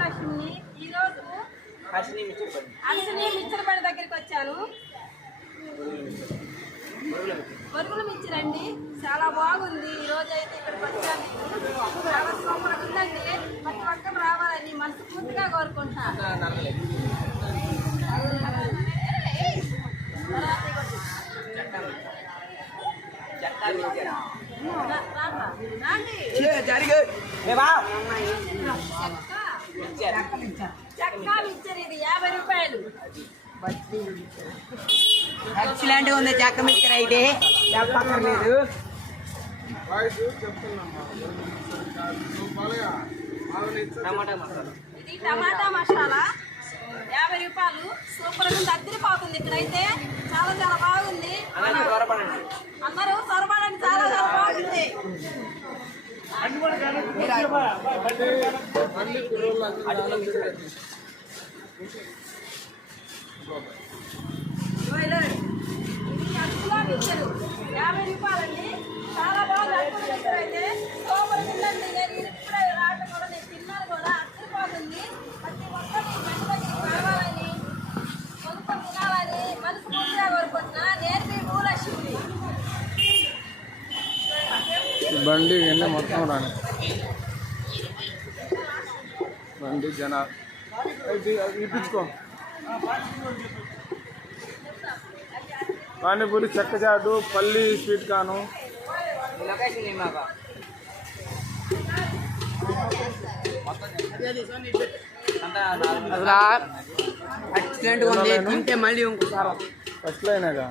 భూలక్ష్మి. ఈరోజు అశ్విని మిక్చర్ బండి దగ్గరికి వచ్చాను. బరుగులు మిక్చర్ అండి, చాలా బాగుంది. ఈరోజు అయితే ఇక్కడికి వచ్చాను. చాలా సూపర్ ఉందండి. ప్రతి ఒక్కరు రావాలని మనస్ఫూర్తిగా కోరుకుంటున్నాను. చక్కా మిక్చర్ ఇది 50 రూపాయలు. ఎక్సలెంట్ ఉంది చెక్క మిక్చర్ అయితే చెప్పక్కర్లేదు. ఇది టమాటా మసాలా 50 రూపాయలు. సూపర్ గా అద్దరిపోతుంది. ఇక్కడైతే చాలా చాలా బాగుంది. అందరూ త్వరపడండి, చాలా చాలా బాగుంది. ఇది అటుకుల మిక్చరు 50 రూపాయలండి. చాలా బాగుంది. అటుకుల మిక్చర్ అయితే సూపర్ ఉందండి. నేను ఇప్పుడే రావడం కూడా నేను తిన్నాను కూడా. అద్దరిపోతుంది. ప్రతి ఒక్కరిని గంటకి కావాలని కొనుక్కొని తినాలని మనస్ఫూర్తిగా కోరుకుంటున్నా. నేర్పి భూలక్ష్మి. బండి ఎన్ని మొత్తం రాని బండి జనాలు ఇప్పించుకో. పానీపూరి, చెక్క చాటు, పల్లి స్వీట్ కాను. ఎక్సలెంట్ ఉంది. తింటే మళ్ళీ ఇంకోసారి ఫస్ట్ లైనేగా,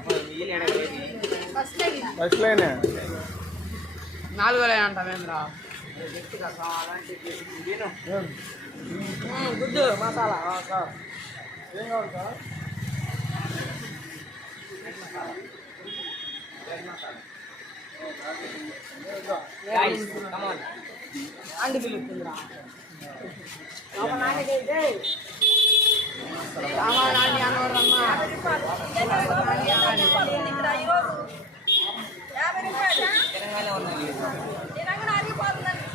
ఫస్ట్ లైనే 4 లైన్ అంటావేంద్రా. గుడ్డు మసాలా ఏం కావాలి సార్? అండి పిలుస్తుందిరా. నాని అనవరమ్మా. ఇక్కడ ఈరోజు 50 రూపాయలు తెలంగాణ అరిగిపోతుందండి.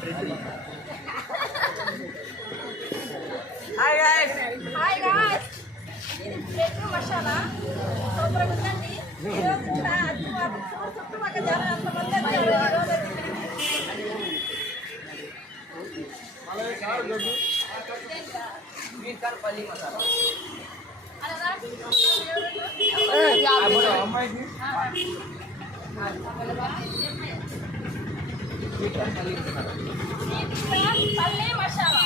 Hi guys. Hi guys. ఇది బ్రెడ్ మసాలా సూపర్ ఉందండి. ఈరోజు కూడా చుట్టుపక్కల జనం ఎంతమంది వచ్చారు. పల్లి మసాలా పల్లి మసాలా